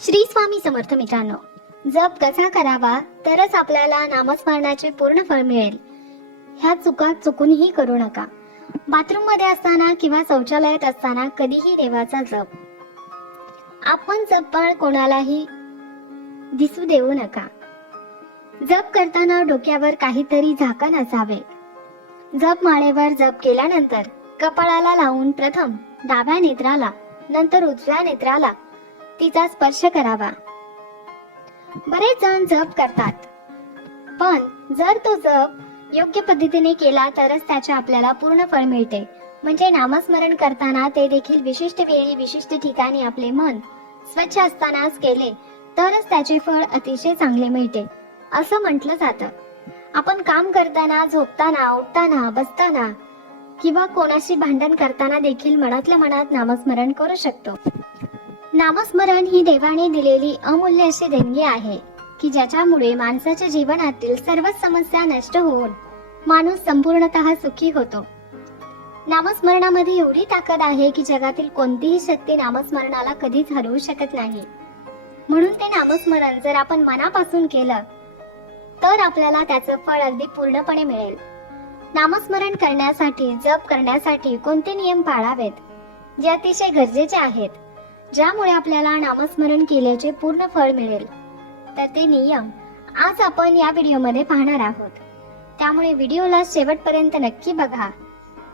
श्री स्वामी समर्थ मित्रांनो, जप कसा करावा तरच आपल्याला नामस्मरणाचे पूर्ण फळ मिळेल ह्या चुका चुकूनही करू नका. बाथरूम मध्ये असताना किंवा शौचालयात असताना कधीही देवाचा जप आपण जपमाळ कोणालाही दिसू देऊ नका. जप करताना डोक्यावर काहीतरी झाकण असावे. जपमाळेवर जप केल्यानंतर कपाळाला लावून प्रथम डाव्या नेत्राला नंतर उजव्या नेत्राला तिचा स्पर्श करावा. बरेच जण जप करतात, पण जर तो जप योग्य पद्धतीने केला तरच त्याचे आपल्याला पूर्ण फळ मिळते. म्हणजे नामस्मरण करताना ते देखील विशिष्ट वेळी विशिष्ट ठिकाणी आपले मन स्वच्छ असतानाच केले तरच त्याचे फळ अतिशय चांगले मिळते असं म्हटलं जातं. आपण काम करताना, झोपताना, उठताना, बसताना किंवा कोणाशी भांडण करताना देखील मनातल्या मनात नामस्मरण करू शकतो. नामस्मरण ही देवाने दिलेली अमूल्य अशी देणगी आहे की ज्याच्यामुळे माणसाच्या जीवनातील सर्वच समस्या नष्ट होऊन माणूस संपूर्णतः सुखी होतो. नामस्मरणामध्ये एवढी ताकद आहे की जगातील कोणतीही शक्ती नामस्मरणाला कधीच हरवू शकत नाही. म्हणून ते नामस्मरण जर आपण मनापासून केलं तर आपल्याला त्याचं फळ अगदी पूर्णपणे मिळेल. नामस्मरण करण्यासाठी, जप करण्यासाठी कोणते नियम पाळावेत जे अतिशय गरजेचे आहेत, ज्यामुळे आपल्याला नामस्मरण केल्याचे पूर्ण फळ मिळेल, तर ते नियम आज आपण या व्हिडिओमध्ये पाहणार आहोत. त्यामुळे व्हिडिओला शेवटपर्यंत नक्की बघा,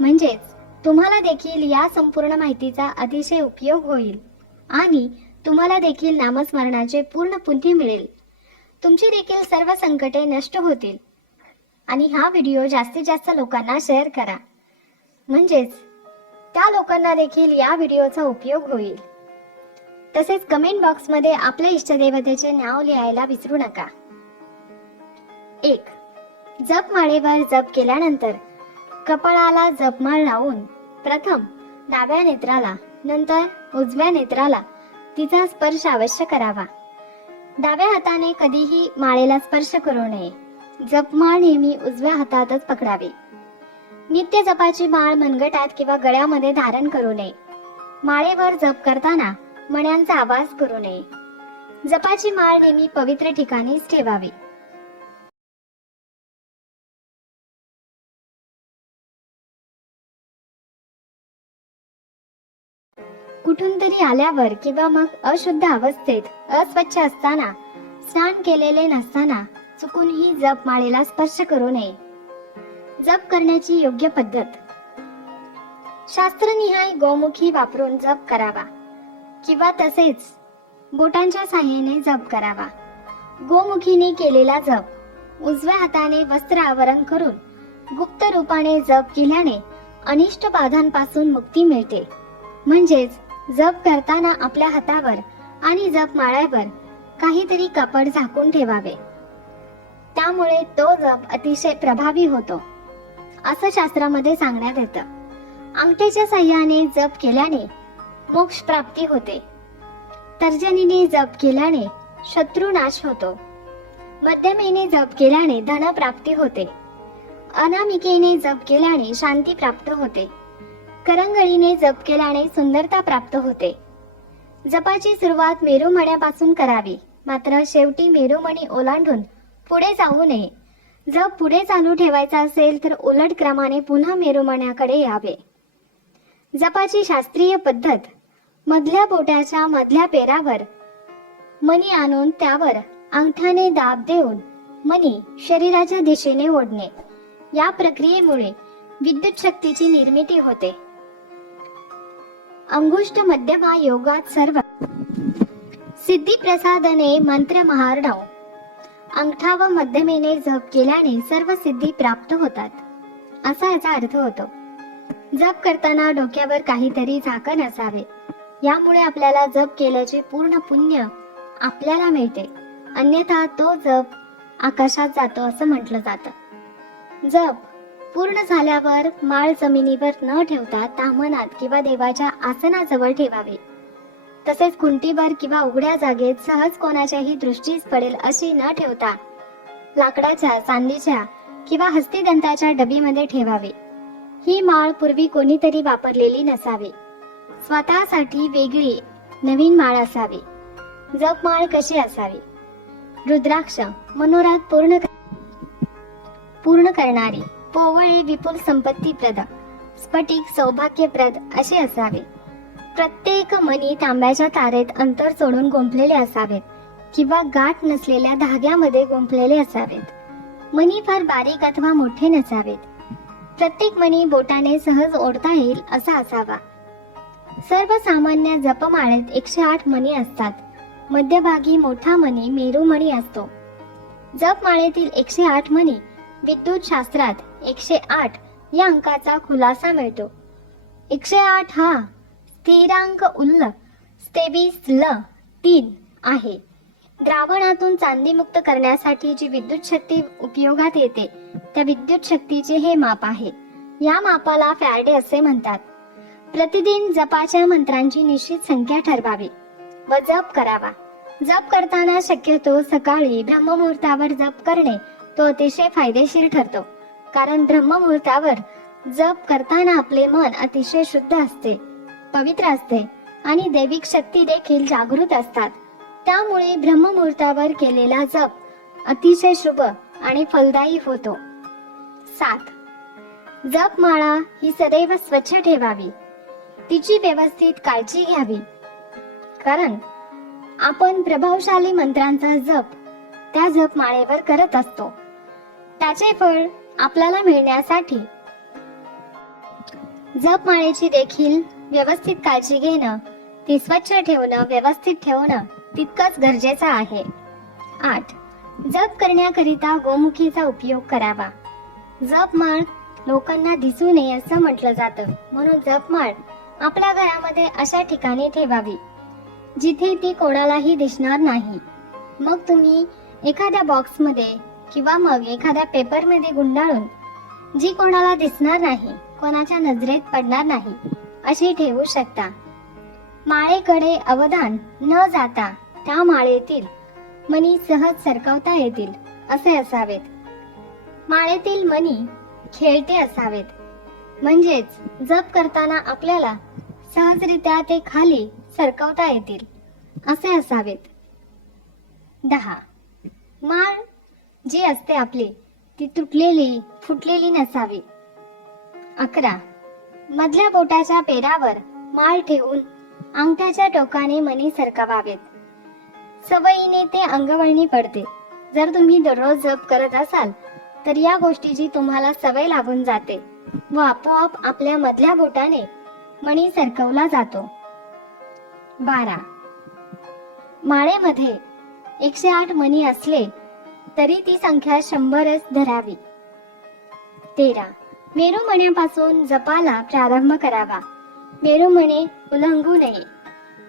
म्हणजेच तुम्हाला देखील या संपूर्ण माहितीचा अतिशय उपयोग होईल आणि तुम्हाला देखील नामस्मरणाचे पूर्ण पुण्य मिळेल. तुमची देखील सर्व संकटे नष्ट होतील. आणि हा व्हिडिओ जास्तीत जास्त लोकांना शेअर करा, म्हणजेच त्या लोकांना देखील या व्हिडिओचा उपयोग होईल. तसेच कमेंट बॉक्स मध्ये आपल्या इष्टदेवतेचे नाव लिहायला विसरू नका. 1. जपमाळेवर जप केल्यानंतर कपाळाला जपमाळ लावून प्रथम डाव्या नेत्राला नंतर उजव्या नेत्राला तिचा स्पर्श अवश्य करावा. डाव्या हाताने कधीही माळेला स्पर्श करू नये. जपमाळ नेहमी उजव्या हातातच पकडावी. नित्य जपाची माळ मनगटात किंवा गळ्यामध्ये धारण करू नये. माळेवर जप करताना मण्यांचा आवाज करू नये. जपाची माळ नेहमी पवित्र ठिकाणीच ठेवावी. कुठून तरी आल्यावर किंवा मग अशुद्ध अवस्थेत, अस्वच्छ असताना, स्नान केलेले नसताना चुकूनही जप माळेला स्पर्श करू नये. जप करण्याची योग्य पद्धत. शास्त्रनिहाय गोमुखी वापरून जप करावा किंवा तसेच बोटांच्या साहाय्याने जप करावा. गोमुखीने केलेला जप उजव्या हाताने वस्त्र आवरण करून गुप्त रूपाने जप केल्याने अनिष्ट बाधांपासून मुक्ती मिळते. म्हणजेच जप करताना आपल्या हातावर आणि जप माळ्यावर काहीतरी कापड झाकून ठेवावे. त्यामुळे तो जप अतिशय प्रभावी होतो असं शास्त्रामध्ये सांगण्यात येतं. अंगठ्याच्या साहाय्याने जप केल्याने मोक्ष प्राप्ती होते. तर्जनीने जप केल्याने शत्रुनाश होतो. मध्यमेने जप केल्याने धन प्राप्ती होते. अनामिकेने जप केल्याने शांती प्राप्त होते. करंगळीने जप केल्याने सुंदरता प्राप्त होते. जपाची सुरुवात मेरुमण्यापासून करावी, मात्र शेवटी मेरुमणी ओलांडून पुढे जाऊ नये. जप पुढे चालू ठेवायचा असेल तर उलट क्रमाने पुन्हा मेरुमण्याकडे यावे. जपाची शास्त्रीय पद्धत. मधल्या बोटाच्या मधल्या पेरावर मणी आणून त्यावर अंगठ्याने दाब देऊन मणी शरीराच्या दिशेने ओढणे. या प्रक्रियेमुळे विद्युत शक्तीची निर्मिती होते. अंगुष्ठ मध्यमा योगात सर्व सिद्धी प्रसादने मंत्र महार्णव. अंगठा व मध्यमेने जप केल्याने सर्व सिद्धी प्राप्त होतात असा याचा अर्थ होतो. जप करताना डोक्यावर काहीतरी झाकण असावे. यामुळे आपल्याला जप केल्याचे पूर्ण पुण्य आपल्याला मिळते, अन्यथा तो जप आकाशात जातो असं म्हटलं जातं. जप पूर्ण झाल्यावर माळ जमिनीवर न ठेवता ताम्हनात किंवा देवाच्या आसनाजवळ ठेवावे. तसेच खुंटीवर किंवा उघड्या जागेत सहज कोणाच्याही दृष्टीस पडेल अशी न ठेवता लाकडाच्या, चांदीच्या किंवा हस्तिदंताच्या डबीमध्ये ठेवावे. ही माळ पूर्वी कोणीतरी वापरलेली नसावी. स्वतःसाठी वेगळी नवीन माळ असावी. जपमाळ कशी असावी? रुद्राक्ष मनोरात पूर्ण करणारी, पोवळे विपुल संपत्तीप्रद, स्फटिक सौभाग्यप्रद असे असावे. प्रत्येक मणी तांब्याच्या तारेत अंतर सोडून गुंफलेले असावेत किंवा गाठ नसलेल्या धाग्यामध्ये गुंफलेले असावेत. मणी फार बारीक अथवा मोठे नसावेत. प्रत्येक मणी बोटाने सहज ओढता येईल असा असावा. सर्वसामान्य जपमाळेत 108 मणी असतात. मध्यभागी मोठा मणी मेरुमणी असतो. जपमाळेतील 108 मणी विद्युत शास्त्रात 108 या अंकाचा खुलासा मिळतो. 108 हा स्थिरांक उल्ल स्तेबीस 3 आहे. द्रावणातून चांदी मुक्त करण्यासाठी जी विद्युत शक्ती उपयोगात येते त्या विद्युत शक्तीचे हे माप आहे. या मापाला फॅरडे असे म्हणतात. प्रतिदिन जपाच्या मंत्रांची निश्चित संख्या ठरवावी व जप करावा. जप करताना शक्यतो सकाळी ब्रह्ममुहूर्तावर जप करणे तो अतिशय फायदेशीर ठरतो. कारण ब्रह्ममुहूर्तावर जप करताना आपले मन अतिशय शुद्ध असते, पवित्र असते आणि दैविक शक्ती देखील जागृत असतात. त्यामुळे ब्रह्ममुहूर्तावर केलेला जप अतिशय शुभ आणि फलदायी होतो. 7. जपमाळा ही सदैव स्वच्छ ठेवावी. तिची व्यवस्थित काळजी घ्यावी. कारण आपण प्रभावशाली मंत्रांचा जप त्या जपमाळेवर करत असतो. त्याचे फळ आपल्याला मिळण्यासाठी जपमाळेची देखील व्यवस्थित काळजी घेणं, ती स्वच्छ ठेवणं, व्यवस्थित ठेवणं तितकंच गरजेचं आहे. 8. जप करण्याकरिता गोमुखीचा उपयोग करावा. जपमाळ लोकांना दिसू नये असं म्हटलं जातं, म्हणून जपमाळ आपल्या घरामध्ये अशा ठिकाणी ठेवावी जिथे ती कोणालाही दिसणार नाही. मग तुम्ही एखाद्या बॉक्समध्ये किंवा मग एखाद्या पेपरमध्ये गुंडाळून जी कोणाला दिसणार नाही, कोणाच्या नजरेत पडणार नाही अशी ठेवू शकता. माळेकडे अवधान न जाता त्या माळेतील मणी सहज सरकवता येतील असे असावेत. माळेतील मणी खेळते असावेत, म्हणजेच जप करताना आपल्याला सहजरित्या ते खाली सरकवता येतील असे असावेत. 10. माळ जी असते आपली ती तुटलेली फुटलेली नसावी. 11. मधल्या बोटाच्या पेरावर माळ ठेवून अंगठ्याच्या टोकाने मणी सरकवावेत. सवयीने ते अंगवळणी पडते. जर तुम्ही दररोज जप करत असाल तर या गोष्टीची तुम्हाला सवय लागून जाते व आपोआप आपल्या मधल्या बोटाने मणी सरकवला जातो. 12. माळेमध्ये 108 मणी असले तरी ती संख्या 100च धरावी. 13. मेरुमण्यापासून जपाला प्रारंभ करावा. मेरुमणे उल्लंघू नये.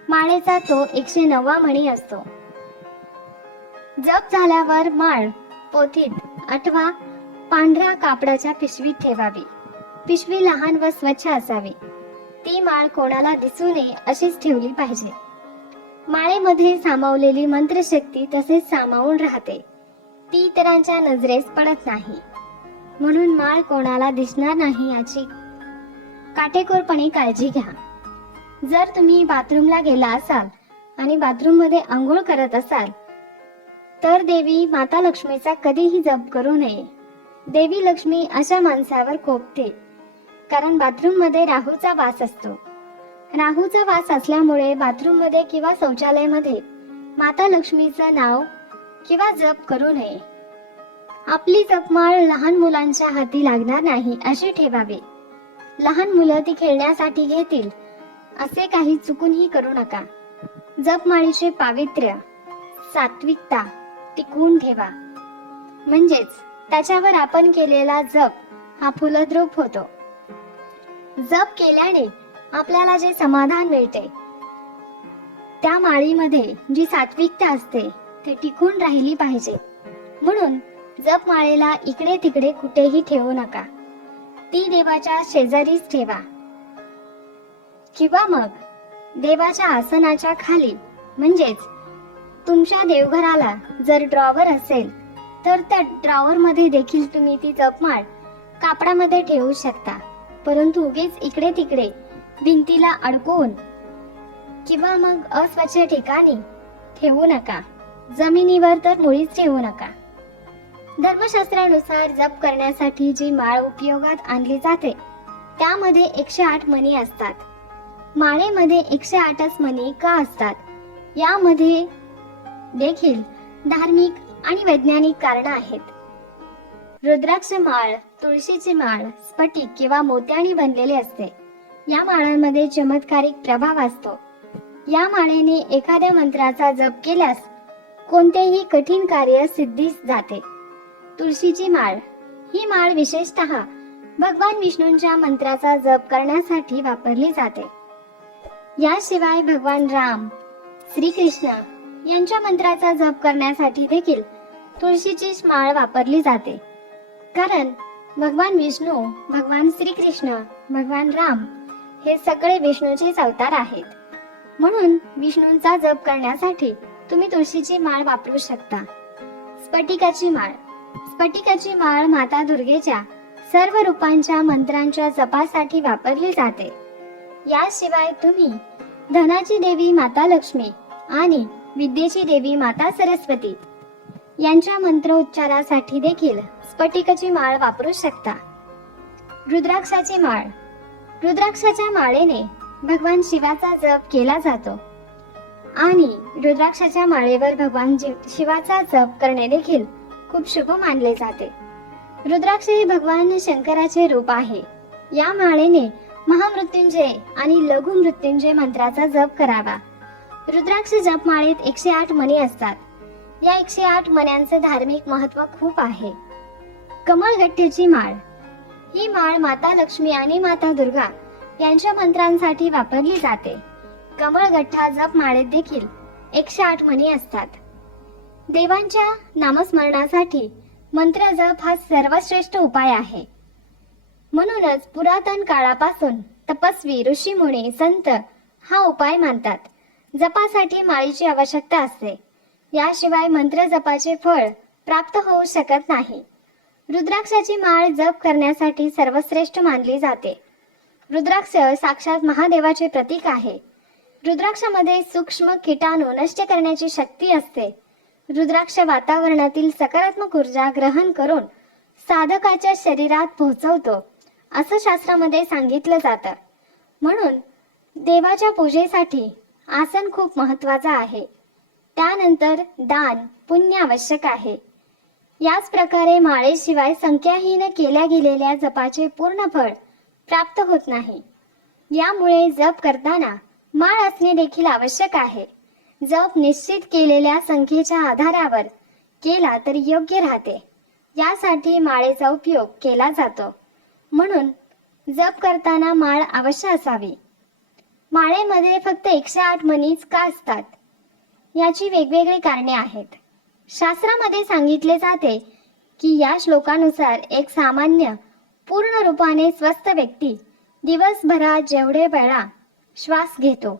माळेचा तो 109वा मणी असतो. जप झाल्यावर माळ पोथीत अथवा पांढऱ्या कापडाच्या पिशवीत ठेवावी. पिशवी लहान व स्वच्छ असावी. ती माळ कोणाला दिसू नये अशीच ठेवली पाहिजे. माळेमध्ये सामावलेली मंत्रशक्ती तसेच सामावून राहते. ती इतरांच्या नजरेस पडत नाही. म्हणून माळ कोणाला दिसणार नाही याची काटेकोरपणे काळजी घ्या. जर तुम्ही बाथरूमला गेला असाल आणि बाथरूम मध्ये आंघोळ करत असाल तर देवी माता लक्ष्मीचा कधीही जप करू नये. देवी लक्ष्मी अशा माणसावर कोपते, कारण बाथरूम मध्ये राहूचा वास असतो. राहूचा वास असल्यामुळे बाथरूम मध्ये किंवा शौचालयामध्ये माता लक्ष्मीचं नाव किंवा जप करू नये. आपली जपमाळ लहान मुलांच्या हाती लागणार नाही अशी ठेवावी. लहान मुलं ती खेळण्यासाठी घेतील असे काही चुकूनही करू नका. जपमाळीचे पावित्र्य, सात्विकता टिकवून ठेवा, म्हणजेच त्याच्यावर आपण केलेला जप हा फुलद्रूप होतो. जप केल्याने आपल्याला जे समाधान मिळते त्या माळीमध्ये जी सात्विकता असते ती टिकून राहिली पाहिजे. म्हणून जपमाळेला इकडे तिकडे कुठेही ठेवू नका. ती देवाच्या शेजारीच ठेवा किंवा मग देवाच्या आसनाच्या खाली, म्हणजेच तुमच्या देवघराला जर ड्रॉवर असेल तर त्या ड्रॉवर मध्ये देखील तुम्ही ती जपमाळ कापडामध्ये ठेवू शकता. परंतु उगीच इकडे तिकडे भिंतीला अडकवून किंवा मग अस्वच्छ ठिकाणी ठेवू नका. जमिनीवर तर मुळीच ठेवू नका. धर्मशास्त्रानुसार जप करण्यासाठी जी माळ उपयोगात आणली जाते त्यामध्ये 108 मणी असतात. माळेमध्ये 108च मणी का असतात यामध्ये देखील धार्मिक आणि वैज्ञानिक कारण आहेत. रुद्राक्ष माळ, तुळशीची माळ स्फटिक किंवा मोत्याने बनलेली असते. या माळांमध्ये चमत्कारिक प्रभाव असतो. या माळेने एखाद्या मंत्राचा जप केल्यास कोणतेही कठीण कार्य सिद्धीस जाते. तुळशीची माळ ही माळ विशेषतः भगवान विष्णूंच्या मंत्राचा जप करण्यासाठी वापरली जाते. याशिवाय भगवान राम, श्रीकृष्ण यांच्या मंत्राचा जप करण्यासाठी देखील तुळशीची माळ वापरली जाते. कारण भगवान विष्णू, भगवान श्रीकृष्ण, भगवान राम हे सगळे विष्णूचेच अवतार आहेत. म्हणून विष्णूंचा जप करण्यासाठी तुम्ही तुळशीची माळ वापरू शकता. स्फटिकाची माळ. स्फटिकाची माळ माता दुर्गेच्या सर्व रूपांच्या मंत्रांच्या जपासाठी वापरली जाते. याशिवाय तुम्ही धनाची देवी माता लक्ष्मी आणि विद्येची देवी माता सरस्वती यांच्या मंत्र उच्चारासाठी देखील स्फटिकाची माळ वापरू शकता. रुद्राक्षाची माळ. रुद्राक्षाच्या माळेने भगवान शिवाचा जप केला जातो आणि रुद्राक्षाच्या माळेवर भगवान शिवाचा जप करणे देखील खूप शुभ मानले जाते. रुद्राक्ष हे भगवान शंकराचे रूप आहे. या माळेने महामृत्युंजय आणि लघु मृत्युंजय मंत्राचा जप करावा. रुद्राक्ष जप माळेत 108 मणी असतात. या 108 मण्यांचे धार्मिक महत्व खूप आहे. कमळगठ्ठीची माळ. ही माळ माता लक्ष्मी आणि माता दुर्गा यांच्या मंत्रांसाठी वापरली जाते. कमळगठ्ठा जप माळेत देखील 108 मणी असतात. देवांच्या नामस्मरणासाठी मंत्र जप हा सर्वश्रेष्ठ उपाय आहे. म्हणूनच पुरातन काळापासून तपस्वी, ऋषीमुनी, संत हा उपाय मानतात. जपासाठी माळीची आवश्यकता असते. याशिवाय मंत्र जपाचे फळ प्राप्त होऊ शकत नाही. रुद्राक्षाची माळ जप करण्यासाठी सर्वश्रेष्ठ मानली जाते. रुद्राक्ष साक्षात महादेवाचे प्रतीक आहे. रुद्राक्षामध्ये सूक्ष्म कीटाणू नष्ट करण्याची शक्ती असते. रुद्राक्ष वातावरणातील सकारात्मक ऊर्जा ग्रहण करून साधकाच्या शरीरात पोहोचवतो असं शास्त्रामध्ये सांगितलं जातं. म्हणून देवाच्या पूजेसाठी आसन खूप महत्वाचं आहे. त्यानंतर दान, पुण्य आवश्यक आहे. याच प्रकारे माळेशिवाय संख्याहीन केल्या गेलेल्या जपाचे पूर्ण फळ प्राप्त होत नाही. यामुळे जप करताना माळ असणे देखील आवश्यक आहे. जप निश्चित केलेल्या संख्येच्या आधारावर केला तर योग्य राहते. यासाठी माळेचा उपयोग केला जातो. म्हणून जप करताना माळ अवश्य असावी. माळेमध्ये फक्त 108 मणीच का असतात याची वेगवेगळी कारणे आहेत. शास्त्रामध्ये सांगितले जाते की या श्लोकानुसार एक सामान्य पूर्ण रूपाने स्वस्थ व्यक्ती दिवसभरात जेवढे वेळा श्वास घेतो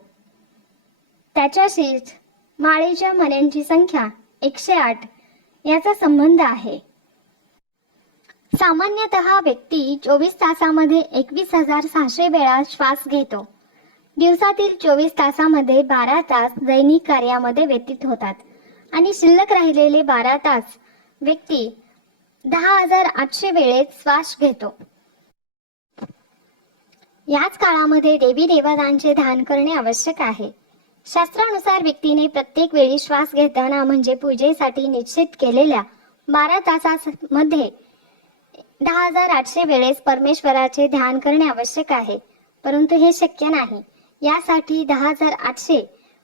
त्याच्याशीच माळेच्या मण्यांची संख्या 108 याचा संबंध आहे. सामान्यतः व्यक्ती 24 तासामध्ये 21,600 वेळा श्वास घेतो. दिवसातील 24 तासामध्ये 12 तास दैनिक कार्यामध्ये व्यतीत होतात आणि शिल्लक राहिलेले 12 तास व्यक्ती 10,800 वेळेत श्वास घेतो. याच काळामध्ये देवी देवतांचे ध्यान करणे आवश्यक आहे. शास्त्रानुसार व्यक्तीने प्रत्येक वेळी श्वास घेताना म्हणजे पूजेसाठी निश्चित केलेल्या 12 तासांमध्ये 10,800 वेळेस परमेश्वराचे ध्यान करणे आवश्यक आहे. परंतु हे शक्य नाही. यासाठी 10,800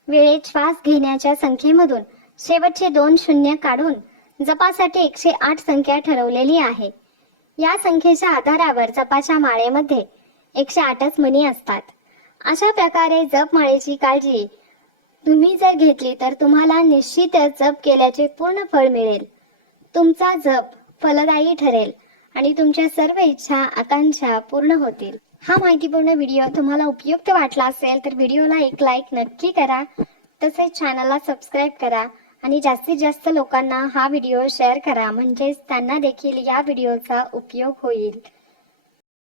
वेळेत श्वास घेण्याच्या संख्येमधून शेवटचे 2 शून्य काढून जपासाठी 108 संख्या ठरवलेली आहे. या संख्येच्या आधारावर जपाच्या माळेमध्ये 108च मणी असतात. अशा प्रकारे जप माळेची काळजी तुम्ही जर घेतली तर तुम्हाला निश्चितच जप केल्याचे पूर्ण फळ मिळेल. तुमचा जप फलदायी ठरेल आणि तुमच्या सर्व इच्छा आकांक्षा पूर्ण होतील. हा माहितीपूर्ण व्हिडिओ तुम्हाला उपयुक्त वाटला असेल तर व्हिडिओला एक लाईक नक्की करा. तसेच चॅनलला सबस्क्राईब करा आणि जास्तीत जास्त लोकांना हा व्हिडिओ शेअर करा, म्हणजेच त्यांना देखील या व्हिडिओचा उपयोग होईल.